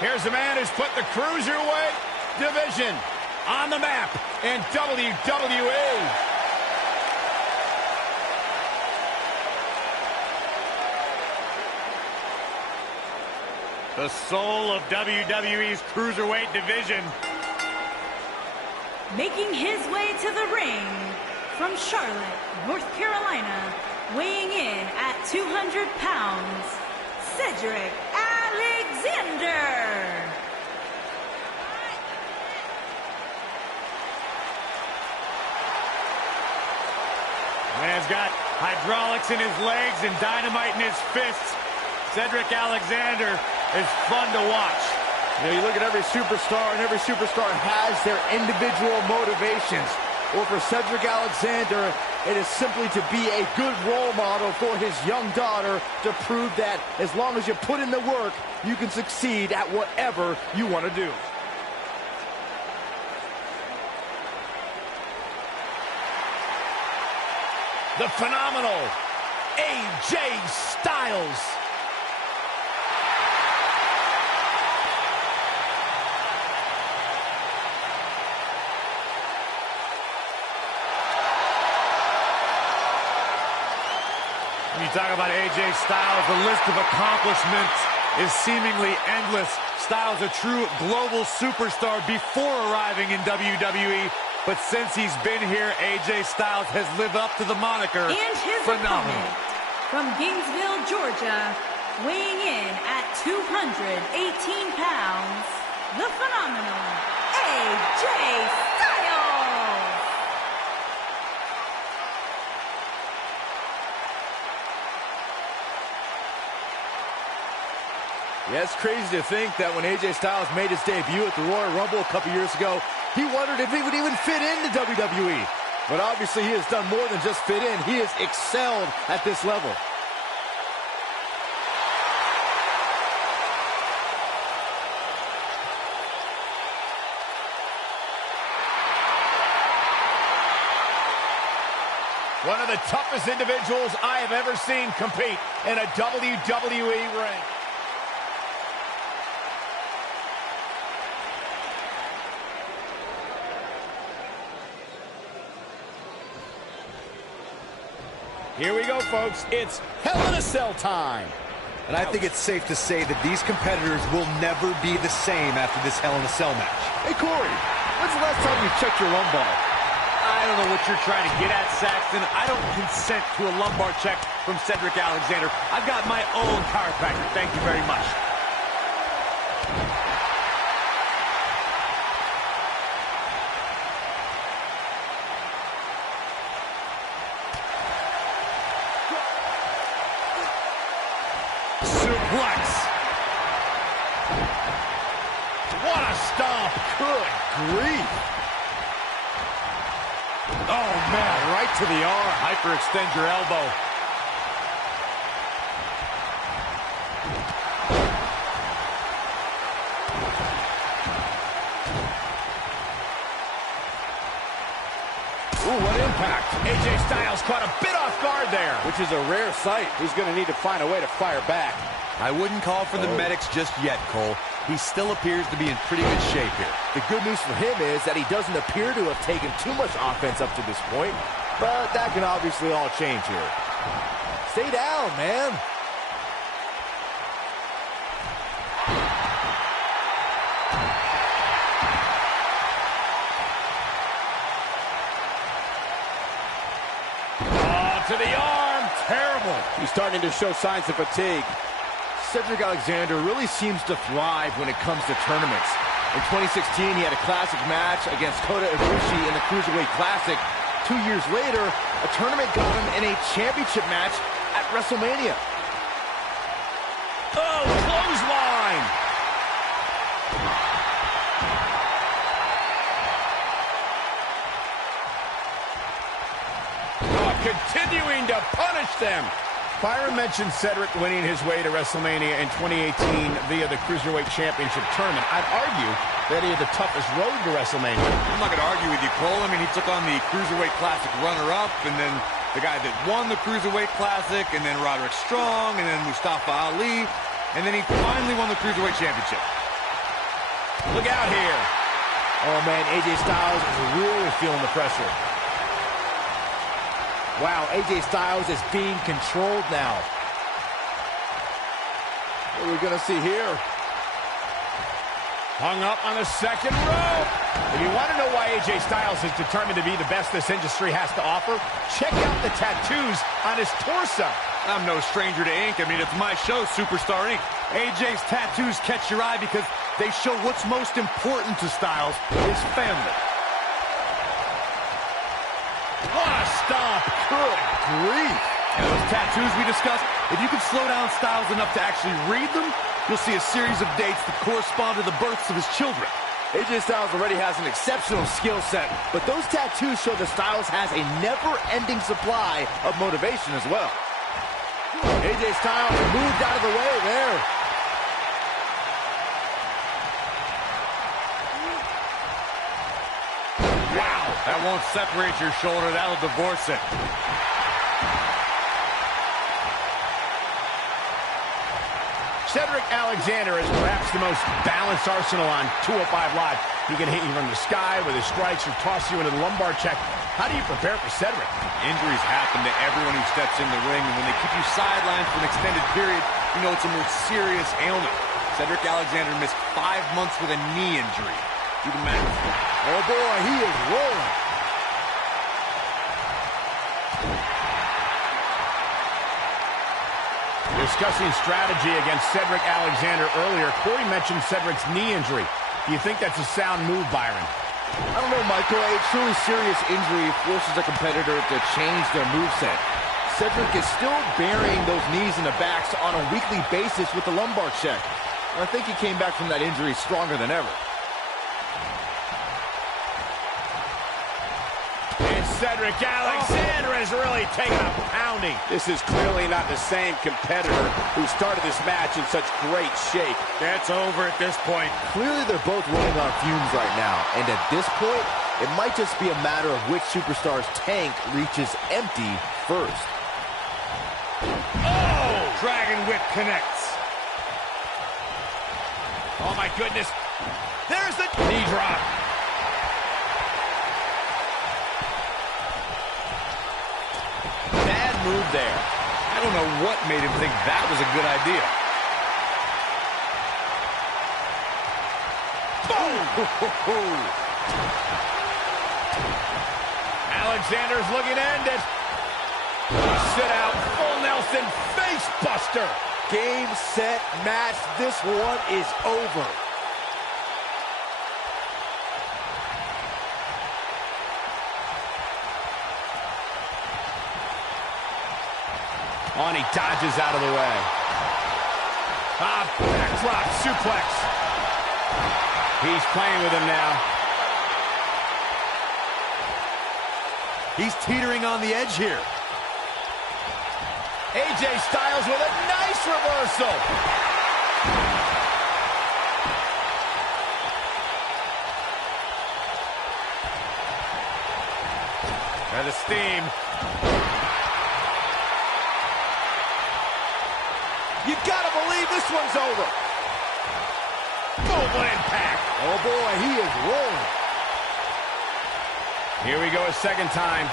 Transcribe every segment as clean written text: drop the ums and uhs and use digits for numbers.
Here's the man who's put the Cruiserweight division on the map in WWE. The soul of WWE's Cruiserweight division. Making his way to the ring from Charlotte, North Carolina, weighing in at 200 pounds, Cedric Alexander. Man's got hydraulics in his legs and dynamite in his fists. Cedric Alexander is fun to watch. You know, you look at every superstar, and every superstar has their individual motivations. Well, for Cedric Alexander, it is simply to be a good role model for his young daughter to prove that as long as you put in the work, you can succeed at whatever you want to do. The phenomenal AJ Styles. When you talk about AJ Styles, the list of accomplishments is seemingly endless. Styles, a true global superstar before arriving in WWE, but since he's been here, AJ Styles has lived up to the moniker. And his phenomenal. opponent from Gainesville, Georgia, weighing in at 218 pounds, the phenomenal AJ Styles. Yeah, it's crazy to think that when AJ Styles made his debut at the Royal Rumble a couple years ago, he wondered if he would even fit into WWE. But obviously he has done more than just fit in. He has excelled at this level. One of the toughest individuals I have ever seen compete in a WWE ring. Here we go, folks. It's Hell in a Cell time. And I think it's safe to say that these competitors will never be the same after this Hell in a Cell match. Hey, Corey, when's the last time you checked your lumbar? I don't know what you're trying to get at, Saxton. I don't consent to a lumbar check from Cedric Alexander. I've got my own chiropractor. Thank you very much. Suplex. What a stomp. Good grief. Oh, man, right to the arm. Hyperextend your elbow. Ooh, what impact. AJ Styles caught a bit off guard there. Which is a rare sight. He's going to need to find a way to fire back. I wouldn't call for the medics just yet, Cole. He still appears to be in pretty good shape here. The good news for him is that he doesn't appear to have taken too much offense up to this point, but that can obviously all change here. Stay down, man. Oh, to the arm. Terrible. He's starting to show signs of fatigue. Cedric Alexander really seems to thrive when it comes to tournaments. In 2016, he had a classic match against Kota Ibushi in the Cruiserweight Classic. 2 years later, a tournament got him in a championship match at WrestleMania. Oh, clothesline. Oh, continuing to punish them. Byron mentioned Cedric winning his way to WrestleMania in 2018 via the Cruiserweight Championship Tournament. I'd argue that he had the toughest road to WrestleMania. I'm not going to argue with you, Cole. I mean, he took on the Cruiserweight Classic runner-up, and then the guy that won the Cruiserweight Classic, and then Roderick Strong, and then Mustafa Ali, and then he finally won the Cruiserweight Championship. Look out here. Oh, man, AJ Styles is really feeling the pressure. Wow, AJ Styles is being controlled now. What are we going to see here? Hung up on the second rope. If you want to know why AJ Styles is determined to be the best this industry has to offer, check out the tattoos on his torso. I'm no stranger to ink. I mean, it's my show, Superstar Ink. AJ's tattoos catch your eye because they show what's most important to Styles, his family. What a stomp. Good grief. And those tattoos we discussed, if you can slow down Styles enough to actually read them, you'll see a series of dates that correspond to the births of his children. AJ Styles already has an exceptional skill set, but those tattoos show that Styles has a never-ending supply of motivation as well. AJ Styles moved out of the way there. Wow, that won't separate your shoulder, that'll divorce it. Cedric Alexander is perhaps the most balanced arsenal on 205 Live. He can hit you from the sky with his strikes or toss you into the lumbar check. How do you prepare for Cedric? Injuries happen to everyone who steps in the ring, and when they keep you sidelined for an extended period, you know it's a more serious ailment. Cedric Alexander missed 5 months with a knee injury. Do the math. Oh boy, he is rolling. Discussing strategy against Cedric Alexander earlier, Corey mentioned Cedric's knee injury. Do you think that's a sound move, Byron? I don't know, Michael. A truly serious injury forces a competitor to change their moveset. Cedric is still burying those knees in the backs on a weekly basis with the lumbar check. I think he came back from that injury stronger than ever. And Cedric Alexander has really taken a pounding. This is clearly not the same competitor who started this match in such great shape. That's over at this point. Clearly, they're both running on fumes right now. And at this point, it might just be a matter of which superstar's tank reaches empty first. Oh! Dragon Whip connects. Oh, my goodness. There's the knee drop. Bad move there. I don't know what made him think that was a good idea. Boom! Alexander's looking to end it. Sit out, full Nelson, face buster. Game, set, match. This one is over. On, he dodges out of the way. Backdrop suplex. He's playing with him now. He's teetering on the edge here. AJ Styles with a nice reversal. Now the steam. You gotta believe this one's over. Boom, what impact. Oh boy, he is rolling. Here we go a second time.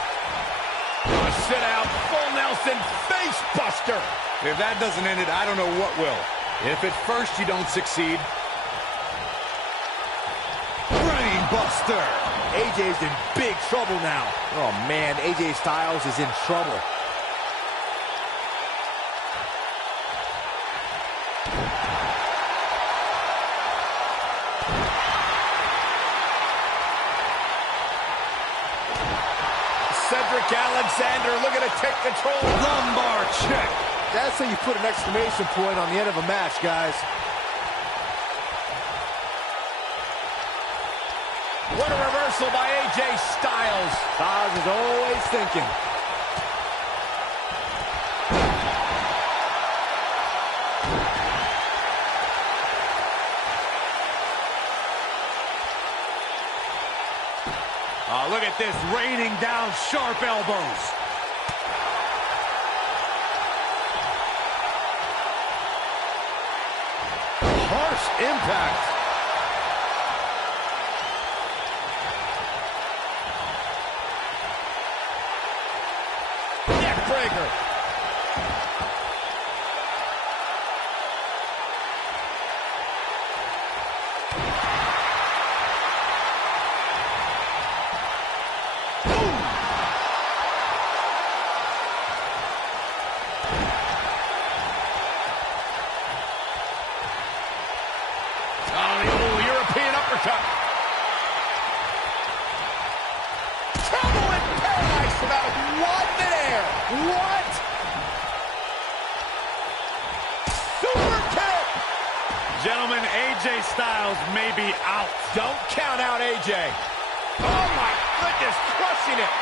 A sit out, full Nelson, face buster. If that doesn't end it, I don't know what will. If at first you don't succeed. Brain buster. AJ's in big trouble now. Oh man, AJ Styles is in trouble. Cedric Alexander looking to take control. Lumbar check. That's how you put an exclamation point on the end of a match, guys. What a reversal by AJ Styles. Styles is always thinking. Oh, look at this, raining down sharp elbows. Harsh impact. Oh, the old European uppercut. Trouble in paradise without one midair. What? Super kick. Gentlemen, AJ Styles may be out. Don't count out AJ. Oh, my goodness, crushing it.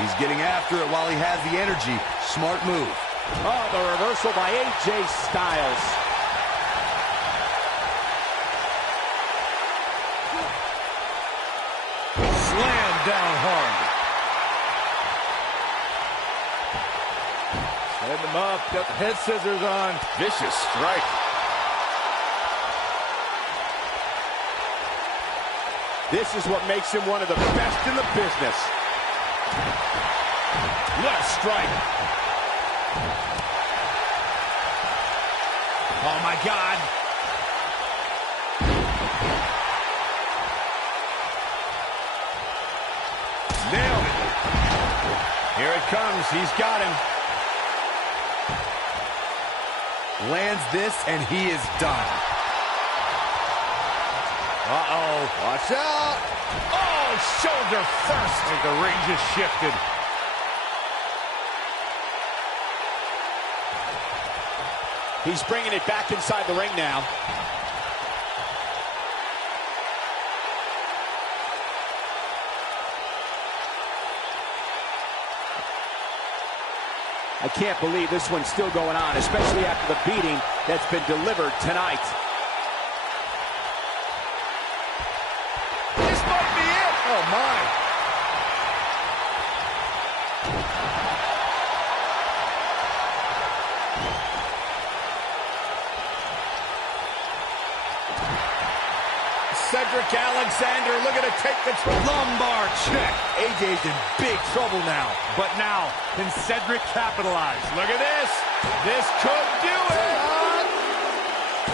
He's getting after it while he has the energy. Smart move. Oh, the reversal by AJ Styles. Slam down hard. Setting him up, got the head scissors on. Vicious strike. This is what makes him one of the best in the business. What a strike. Oh, my God. Nailed it. Here it comes. He's got him. Lands this, and he is done. Uh-oh. Watch out. Oh, shoulder first. I think the ring just shifted. He's bringing it back inside the ring now. I can't believe this one's still going on, especially after the beating that's been delivered tonight. This might be it. Oh, my. Cedric Alexander looking to take the Lumbar check. AJ's in big trouble now. But now, can Cedric capitalize? Look at this. This could do it.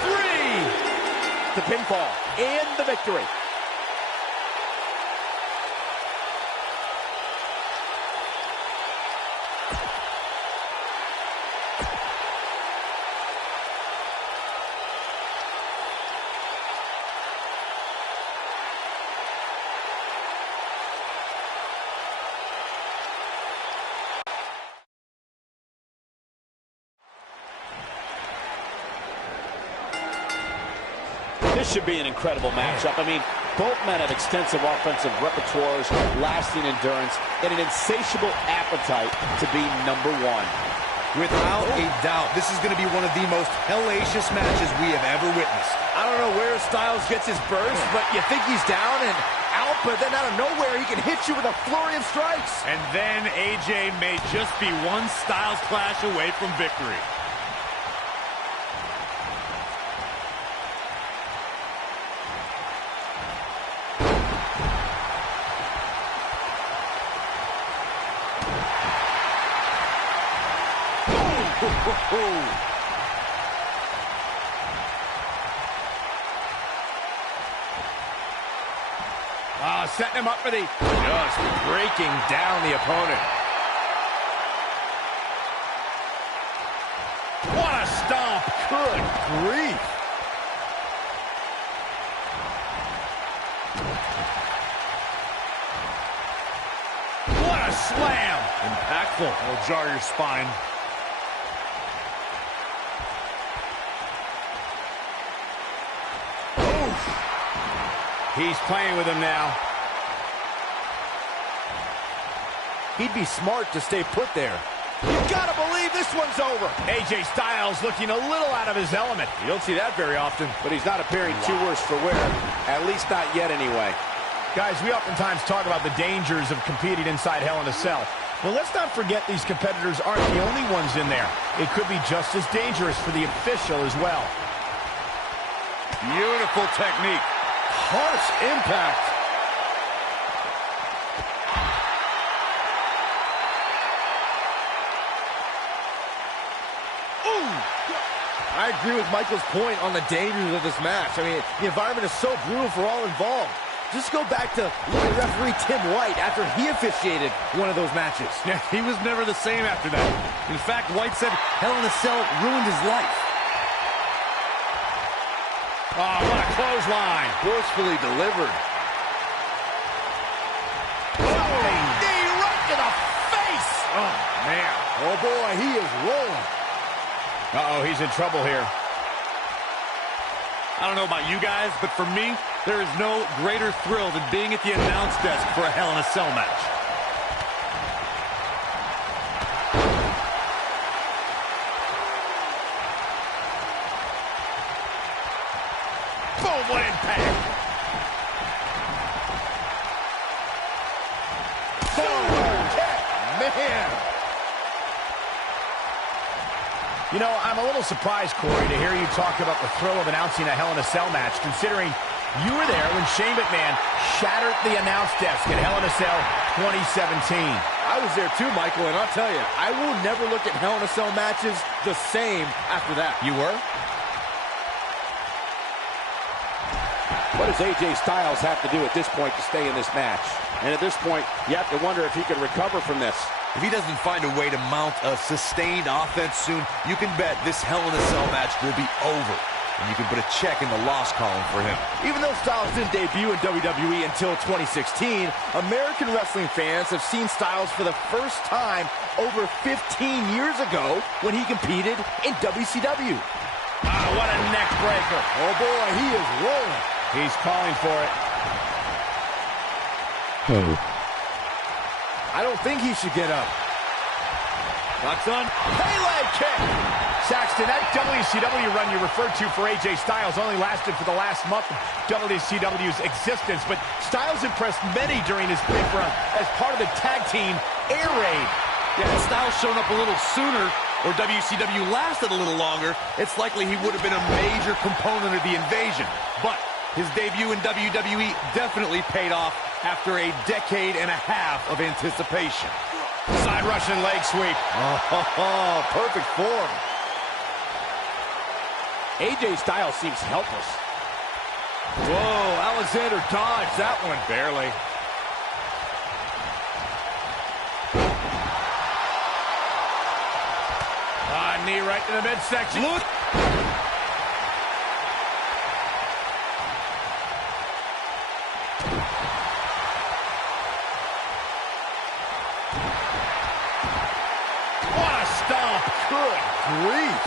3. The pinfall and the victory. This should be an incredible matchup. I mean, both men have extensive offensive repertoires, lasting endurance, and an insatiable appetite to be number one. Without a doubt, this is going to be one of the most hellacious matches we have ever witnessed. I don't know where Styles gets his burst, but you think he's down and out, but then out of nowhere, he can hit you with a flurry of strikes. And then AJ may just be one Styles clash away from victory. Setting him up for just breaking down the opponent. What a stomp. Good grief. What a slam. Impactful. Will jar your spine. He's playing with him now. He'd be smart to stay put there. You've got to believe this one's over. AJ Styles looking a little out of his element. You don't see that very often. But he's not appearing too worse for wear. At least not yet anyway. Guys, we oftentimes talk about the dangers of competing inside Hell in a Cell. Well, let's not forget these competitors aren't the only ones in there. It could be just as dangerous for the official as well. Beautiful technique. Harsh impact. I agree with Michael's point on the dangers of this match. I mean, the environment is so brutal for all involved. Just go back to look at referee Tim White after he officiated one of those matches. Yeah, he was never the same after that. In fact, White said Hell in a Cell ruined his life. Oh, what a clothesline. Forcefully delivered. Holy knee right to the face. Oh, man. Oh, boy, he is rolling. Uh-oh, he's in trouble here. I don't know about you guys, but for me, there is no greater thrill than being at the announce desk for a Hell in a Cell match. Boom, what impact. Man. You know, I'm a little surprised, Corey, to hear you talk about the thrill of announcing a Hell in a Cell match, considering you were there when Shane McMahon shattered the announce desk at Hell in a Cell 2017. I was there too, Michael, and I'll tell you, I will never look at Hell in a Cell matches the same after that. You were? What does AJ Styles have to do at this point to stay in this match? And at this point, you have to wonder if he can recover from this. If he doesn't find a way to mount a sustained offense soon, you can bet this Hell in a Cell match will be over. And you can put a check in the loss column for him. Even though Styles didn't debut in WWE until 2016, American wrestling fans have seen Styles for the first time over 15 years ago when he competed in WCW. Ah, what a neck breaker. Oh boy, he is rolling. He's calling for it. Hey. I don't think he should get up. Locks on. Pele kick. Saxton, that WCW run you referred to for AJ Styles only lasted for the last month of WCW's existence, but Styles impressed many during his big run as part of the tag team Air Raid. Yeah, had Styles shown up a little sooner, or WCW lasted a little longer, it's likely he would have been a major component of the invasion. But his debut in WWE definitely paid off after a decade and a half of anticipation. Side Russian leg sweep. Oh, perfect form. AJ Styles seems helpless. Whoa, Alexander dodged that one barely. Knee right to the midsection. Look. What a stomp. Good grief.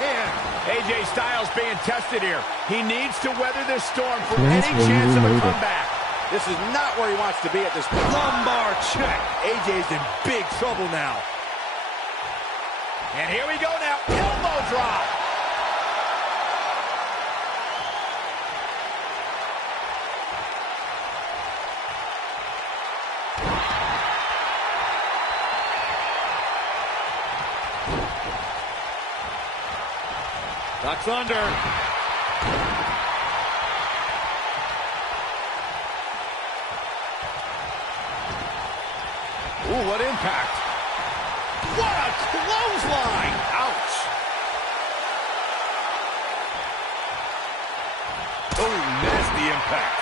Man, AJ Styles being tested here. He needs to weather this storm for Nice any when chance you of a made it. comeback. This is not where he wants to be at this point. Lumbar check. AJ's in big trouble now. And here we go now. Elbow drop. Ducks under. Ooh, what impact. What a clothesline. Ouch. Oh, nasty impact.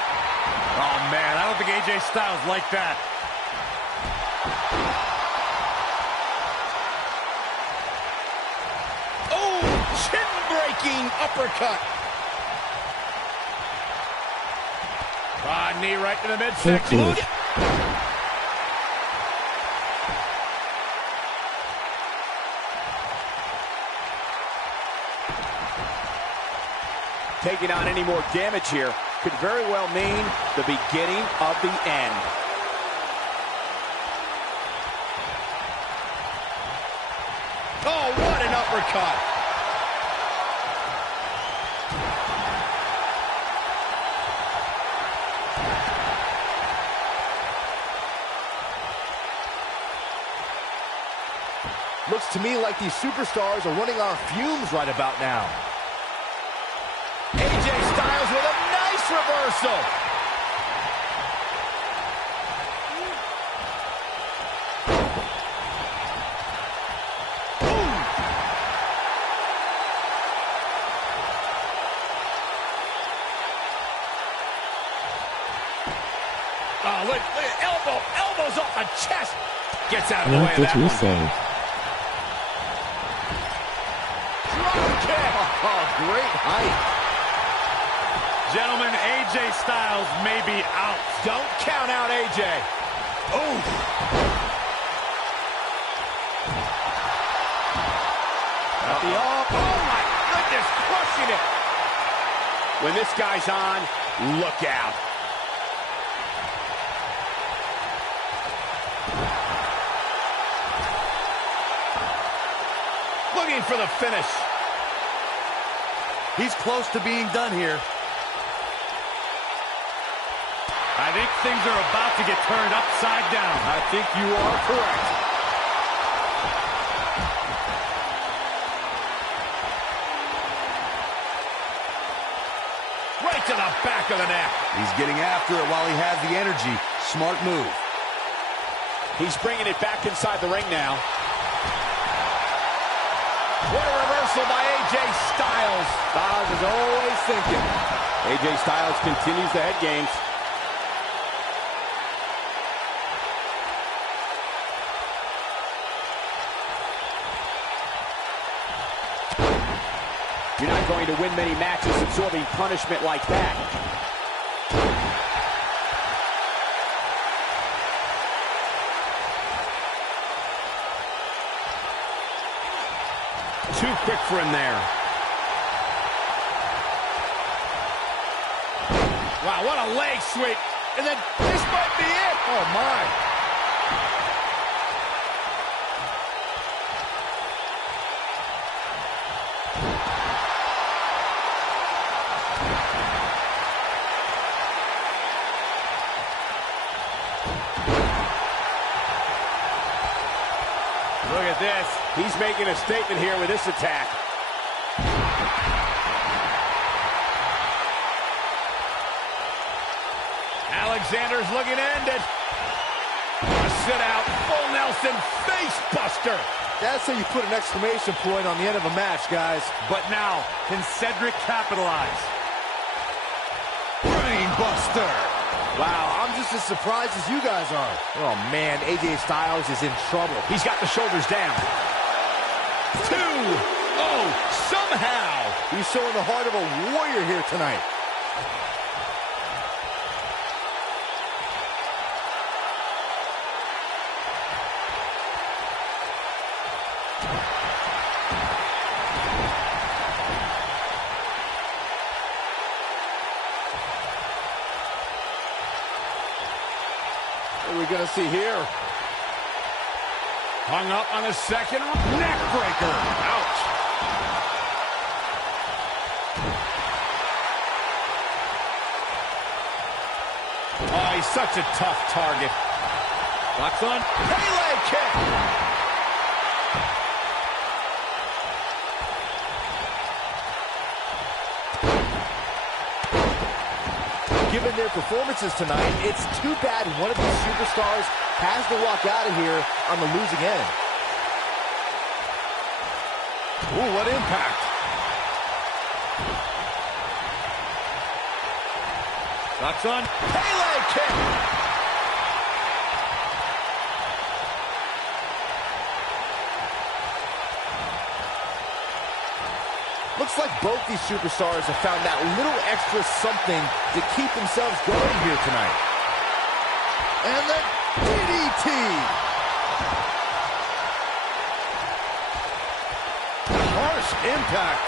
Oh, man, I don't think AJ Styles liked that. Oh, chin-breaking uppercut. Knee right to the midsection. Thank you. Taking on any more damage here could very well mean the beginning of the end. Oh, what an uppercut. Looks to me like these superstars are running on fumes right about now. AJ Styles with a nice reversal. Oh, look, elbows off the chest. Gets out of the way What of did that you one. say? Drop kick. Oh, great height. Gentlemen, AJ Styles may be out. Don't count out AJ. Ooh. Oh, my goodness, crushing it. When this guy's on, look out. Looking for the finish. He's close to being done here. I think things are about to get turned upside down. I think you are correct. Right to the back of the neck. He's getting after it while he has the energy. Smart move. He's bringing it back inside the ring now. What a reversal by AJ Styles. Styles is always thinking. AJ Styles continues the head games. You're not going to win many matches absorbing punishment like that. Too quick for him there. Wow, what a leg sweep. And then this might be it. Oh, my. Look at this. He's making a statement here with this attack. Alexander's looking to end it. A sit out, full Nelson face buster. That's how you put an exclamation point on the end of a match, guys. But now, can Cedric capitalize? Brain buster. Wow, I'm just as surprised as you guys are. Oh, man, AJ Styles is in trouble. He's got the shoulders down. 2. Oh, somehow. He's showing the heart of a warrior here tonight. What are we going to see here? Hung up on the second neck breaker. Ouch. Oh, he's such a tough target. Locks on. Pele kick. Given their performances tonight, it's too bad one of these superstars has to walk out of here on the losing end. Ooh, what impact. Locks on. Pele kick. Looks like both these superstars have found that little extra something to keep themselves going here tonight. And the DDT. Harsh impact.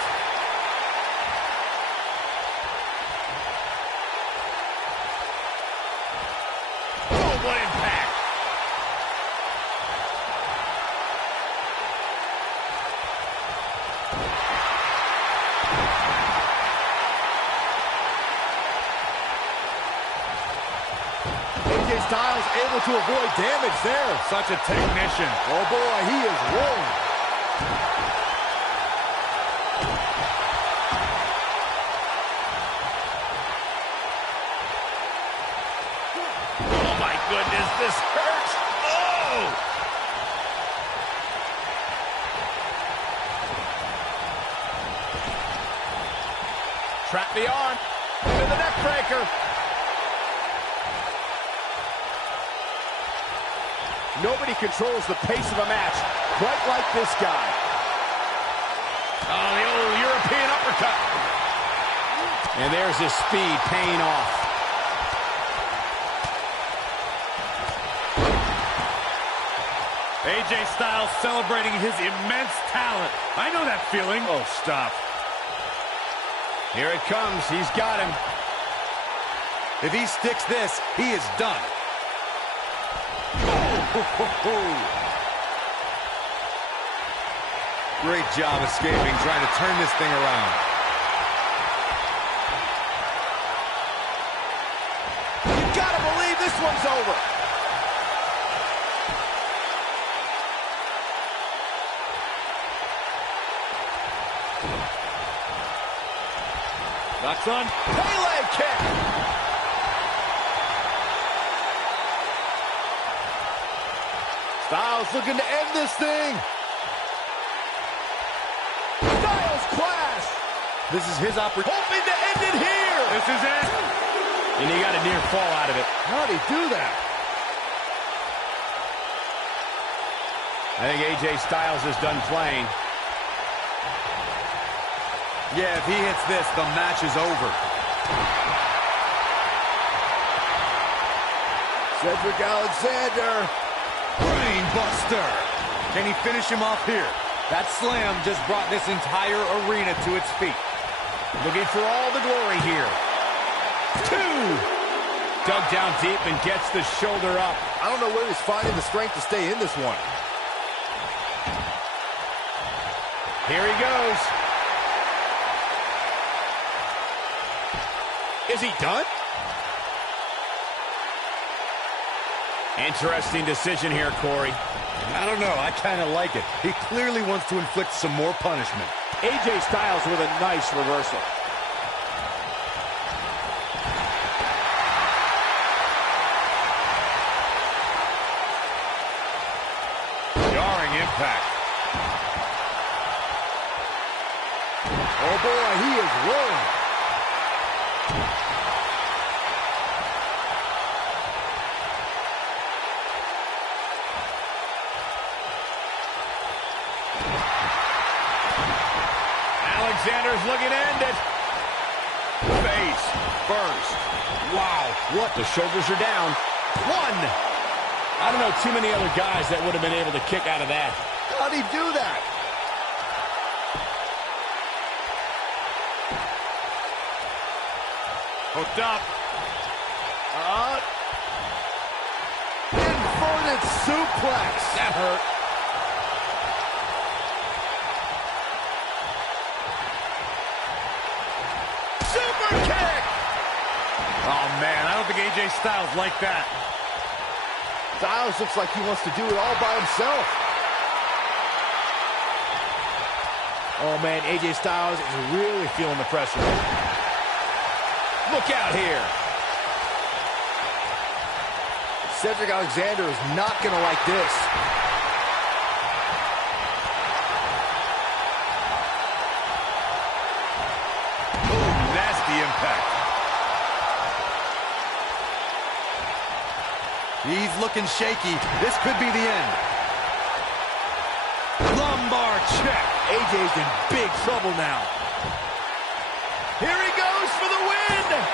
Oh, what impact. AJ Styles able to avoid damage there. Such a technician. Oh boy, he is rolling. Oh, my goodness, this hurts. Oh! Trap the arm. Into the neck breaker. Nobody controls the pace of a match quite like this guy. Oh, the old European uppercut. And there's his speed paying off. AJ Styles celebrating his immense talent. I know that feeling. Oh, stop. Here it comes. He's got him. If he sticks this, he is done. Great job escaping, trying to turn this thing around. You gotta believe this one's over. Knocks on. Pele kick. Styles looking to end this thing. Styles clash. This is his opportunity. Hoping to end it here. This is it. And he got a near fall out of it. How'd he do that? I think AJ Styles is done playing. Yeah, if he hits this, the match is over. Cedric Alexander. Brain buster. Can he finish him off here? That slam just brought this entire arena to its feet. Looking for all the glory here. 2. Dug down deep and gets the shoulder up. I don't know where he's finding the strength to stay in this one. Here he goes. Is he done? Interesting decision here, Corey. I don't know. I kind of like it. He clearly wants to inflict some more punishment. AJ Styles with a nice reversal. Jarring impact. Oh boy, he is rolling. Alexander's looking to end it. Face first. Wow, what? The shoulders are down. 1. I don't know too many other guys that would have been able to kick out of that. How'd he do that? Hooked up. Inverted suplex. That hurt. Super kick. Oh, man, I don't think AJ Styles like that. Styles looks like he wants to do it all by himself. Oh, man, AJ Styles is really feeling the pressure. Look out here. Cedric Alexander is not going to like this. Ooh, nasty impact. He's looking shaky. This could be the end. Lumbar check. AJ's in big trouble now. Here he goes for the win.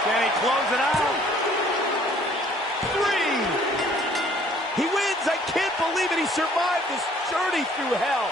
Can he close it out? 3. He wins. I can't believe it. He survived this journey through hell.